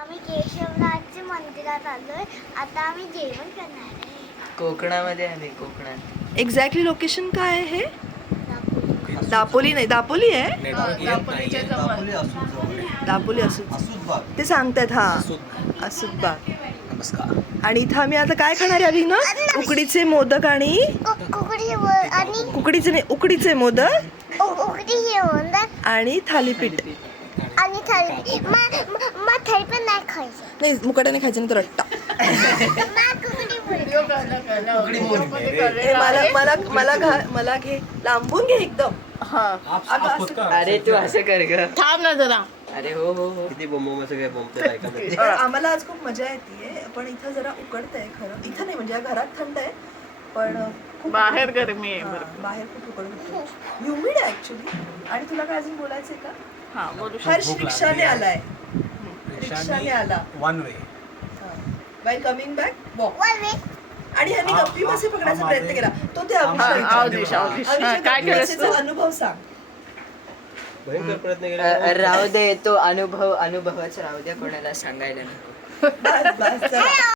आम्ही केशवराजच्या मंदिरात आलोय. आता आम्ही जेवण करणार आहे. कोकणामध्ये आम्ही कोकणात. एक्झॅक्टली लोकेशन काय आहे हे? दापोली नाही, दापोली आहे. दापोली असू ते सांगतात. हा, असुदबाग. नमस्कार. आणि इथं आम्ही आता काय खाणार आहे अभिनव? उकडीचे मोदक आणि आणि उकडीचे नाही, उकडीचे मोदक उकडी जेवण आणि थालीपीठ. आणि थाळी मग थाळी पण नाही खायचं. नाही, मुकाट्याने खायचं नाही तर रट्टा. मग उकडी बोलते. मला घे, लांबून घे एकदम. अरे तू असं कर ग. थांब ना जरा. अरे हो हो हो. किती बोंब सगळे बोंबते ऐकायला. तर आम्हाला आज खूप मजा येते, पण इथं जरा उकडतंय खरं. इथं नाही म्हणजे या घरात थंड आहे, पण खूप बाहेर गरमी आहे हा, भरपूर. बाहेर खूप उकडत ह्युमिड आहे ऍक्च्युली. आणि तुला काय अजून बोलायचंय का? हा बोलू हर्ष रिक्षाने आलाय. रिक्षाने आला. One way. Bye coming back walk. शकतो. आणि ह्यांनी गप्पी मासे पकडायचा प्रयत्न केला. तो ते अवधीश. काय केलंस तू? अनुभव सांग. भयंकर प्रयत्न केले. राहू दे तो अनुभवाचा राहू द्या, कोणाला सांगायला नको. बस बस चला.